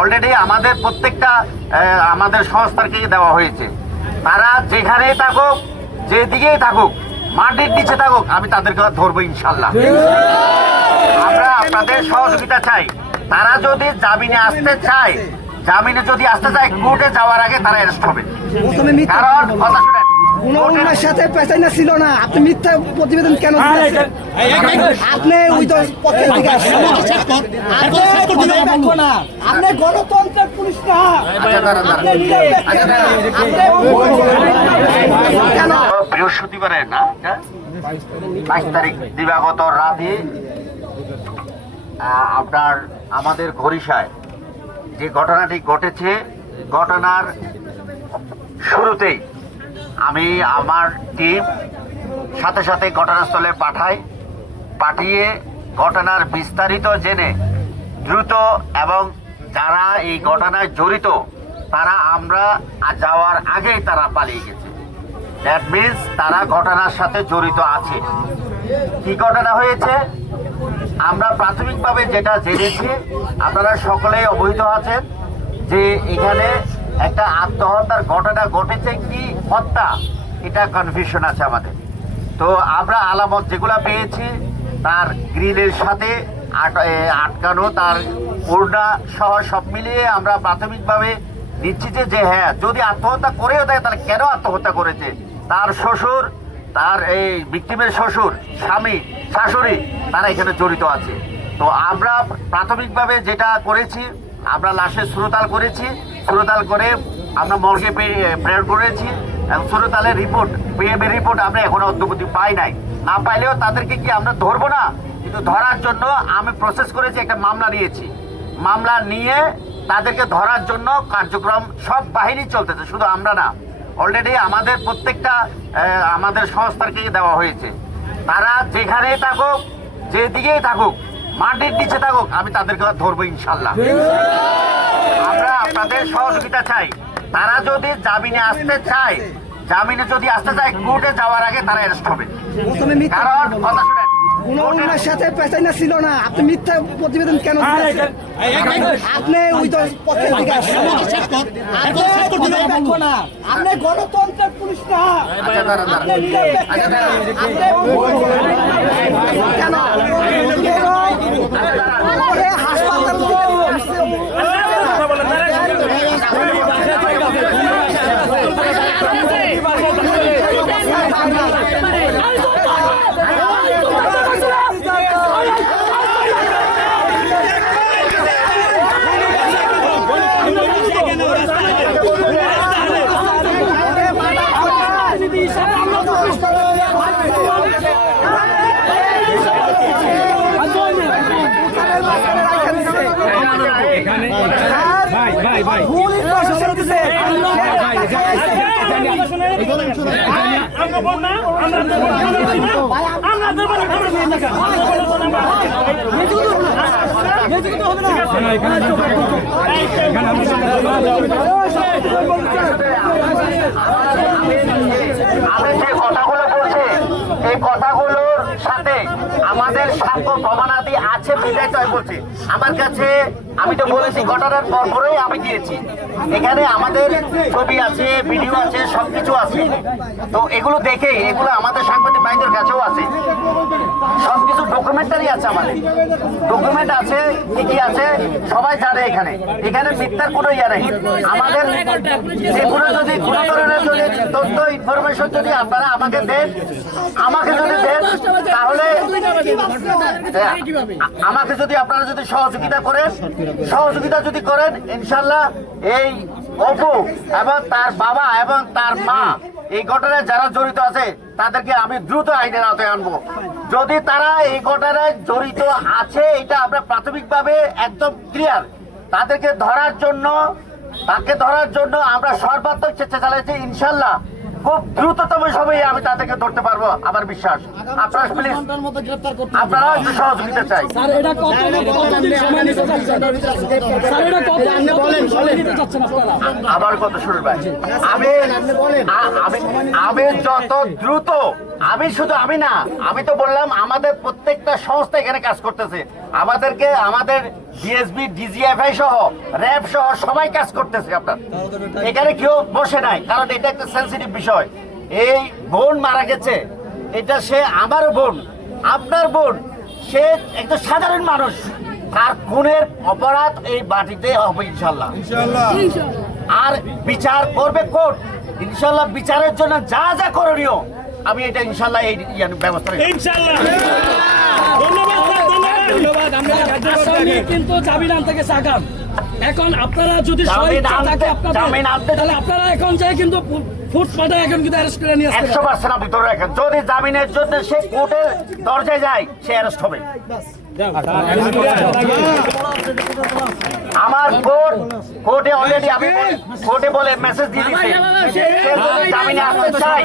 Already আমাদের প্রত্যেকটা আমাদের সংস্থাকে দেওয়া হয়েছে। তারা যেখানেই থাকুক, যেদিকেই থাকুক, মাটির নিচে থাকুক, আমি তাদেরকে ধরবো ইনশাল্লাহ। আমরা আপনাদের সহযোগিতা চাই। তারা যদি জামিনে আসতে চায়, জামিনে যদি আসতে চায়, কোর্টে যাওয়ার আগে তারা অ্যারেস্ট হবে। কারণ কথা শুনেন, ওনার সাথে পেছাইনা ছিল না, আপনি মিথ্যা প্রতিবেদন কেন দিয়েছেন? আপনি ওই তো পক্ষের দিকে আসছেন না, আপনি গণতন্ত্রের পুলিশ না। বৃহস্পতিবারে না 22 তারিখ দিবাগত রাতে আপনার আমাদের ঘড়িসায় যে ঘটনাটি ঘটেছে, ঘটনার শুরুতেই আমি আমার টিম সাথে সাথে ঘটনাস্থলে পাঠিয়ে ঘটনার বিস্তারিত জেনে দ্রুত, এবং যারা এই ঘটনায় জড়িত তারা আমরা যাওয়ার আগেই তারা পালিয়ে গেছে। দ্যাট মিনস তারা ঘটনার সাথে জড়িত আছে। কি ঘটনা হয়েছে আমরা প্রাথমিকভাবে যেটা জেনেছি, আপনারা সকলেই অবহিত আছেন যে এখানে একটা আত্মহত্যার ঘটনা ঘটেছে কি হত্যা, এটা কনফিউশন আছে আমাদের। তো আমরা আলামত যেগুলা পেয়েছি, তার গ্রিলের সাথে আটকানো, তার ওড়না সহ সব মিলিয়ে আমরা প্রাথমিকভাবে নিচ্ছি যে হ্যাঁ, যদি আত্মহত্যা করেও দেয় তাহলে কেন আত্মহত্যা করেছে। তার শ্বশুর, তার এই ভিকটিমের শ্বশুর, স্বামী, শাশুড়ি, তারা এখানে জড়িত আছে। তো আমরা প্রাথমিকভাবে যেটা করেছি, আমরা লাশের সুরতাল করেছি, সুরতাল করে আমরা মর্গে প্রেরণ করেছি, এবং সুরতালের রিপোর্ট, পিএমের রিপোর্ট আমরা এখনো অদ্যবধি পাই নাই। না পাইলেও তাদেরকে কি আমরা ধরবো না, কিন্তু ধরার জন্য আমি প্রসেস করেছি, একটা মামলা নিয়েছি। মামলা নিয়ে তাদেরকে ধরার জন্য কার্যক্রম সব বাহিনী চলতেছে, শুধু আমরা না। অলরেডি আমাদের প্রত্যেকটা আমাদের সংস্থাকে দেওয়া হয়েছে। তারা যেখানেই থাকুক, যেদিকেই থাকুক, মাটির নিচে থাকুক, আমি তাদেরকে ধরবো ইনশাল্লাহ। আমরা আপনাদের সহযোগিতা চাই। তারা যদি জামিনে আসতে চায়, জামিনে যদি আসতে চায়, কোর্টে যাওয়ার আগে তারা অ্যারেস্ট হবে। কারণ কথা শুনেন, ওনার সাথে পেছাইনা ছিল না, আপনি মিথ্যা প্রতিবেদন কেন দিয়েছেন? আপনি ওই তো পক্ষের দিকে আসছেন না, আপনি গণতন্ত্রের পুলিশ না। আমি যে কথাগুলো বলছি, এই কথাগুলোর সাথে আমাদের সাক্ষ্য প্রমাণাদি আছে বিদায় তো বলছি। আমার কাছে আমি তো বলেছি ঘটনার পরপরই আমি গিয়েছি, এখানে আমাদের ছবি আছে, ভিডিও আছে, সবকিছু আছে। তো এগুলো দেখে, এগুলো আমাদের সাংবাদিক ভাইদের কাছেও আছে, সবকিছু ডকুমেন্টারি আছে, আমাদের ডকুমেন্ট আছে, কি আছে সবাই জানে। এখানে এখানে মিথ্যার কোনো ইয়ে নেই। আমাদের যেগুলো যদি কোনো ধরনের যদি তথ্য ইনফরমেশন যদি আপনারা আমাকে দেন, তাহলে আমাকে যদি আপনারা যদি সহযোগিতা করেন, ইনশাল্লাহ এই অপু এবং তার বাবা এবং তার মা এই ঘটনায় যারা জড়িত আছে তাদেরকে আমি দ্রুত আইনের আওতায় আনবো। যদি তারা এই ঘটনায় জড়িত আছে, এটা আমরা প্রাথমিকভাবে একদম ক্লিয়ার। তাকে ধরার জন্য আমরা সর্বাত্মক চেষ্টা চালাইছি। ইনশাল্লাহ খুব দ্রুততম সময়ে আমি তাদেরকে ধরতে পারবো, আমার বিশ্বাস। আপনারা প্লিজ, আপনারা একটু সহযোগিতা চাই। আবার কত শুরু ভাই, আমি যত দ্রুত, আমি তো বললাম আমাদের প্রত্যেকটা সংস্থা এখানে কাজ করতেছে। আমাদের ডিএসবি, ডিজিএফআই সহ, র্যাব সহ সবাই কাজ করতেছে আপনার। এখানে কেউ বসে নাই, কারণ এটা একটা সেন্সিটিভ বিষয়। এই বোন মারা গেছে, এটা সে আমারও বোন, আপনার বোন, সে একটা সাধারণ মানুষ। তার খুনের অপরাধ এই মাটিতে হবে ইনশাল্লাহ। আর বিচার করবে কোর্ট ইনশাল্লাহ। বিচারের জন্য যা যা করণীয় আমি এটা ইনশাল্লাহ এই ব্যবস্থা নেব। আসামি কিন্তু জামিন আনতে গেছে আগাম। এখন আপনারা যদি জামিন আনতে তাহলে আপনারা এখন চাই কিন্তু ফুটপাতে এখন কিন্তু অ্যারেস্ট করে নিয়ে আসতে 100% আপনি ধরে রাখেন। যদি জামিনের জন্য সে কোর্টের দরজায় যায়, সে অ্যারেস্ট হবে। আমার কোর্টে অলরেডি আমি কোর্টে বলে মেসেজ দিয়ে দিচ্ছি, সে যদি জামিনে আসতে চায়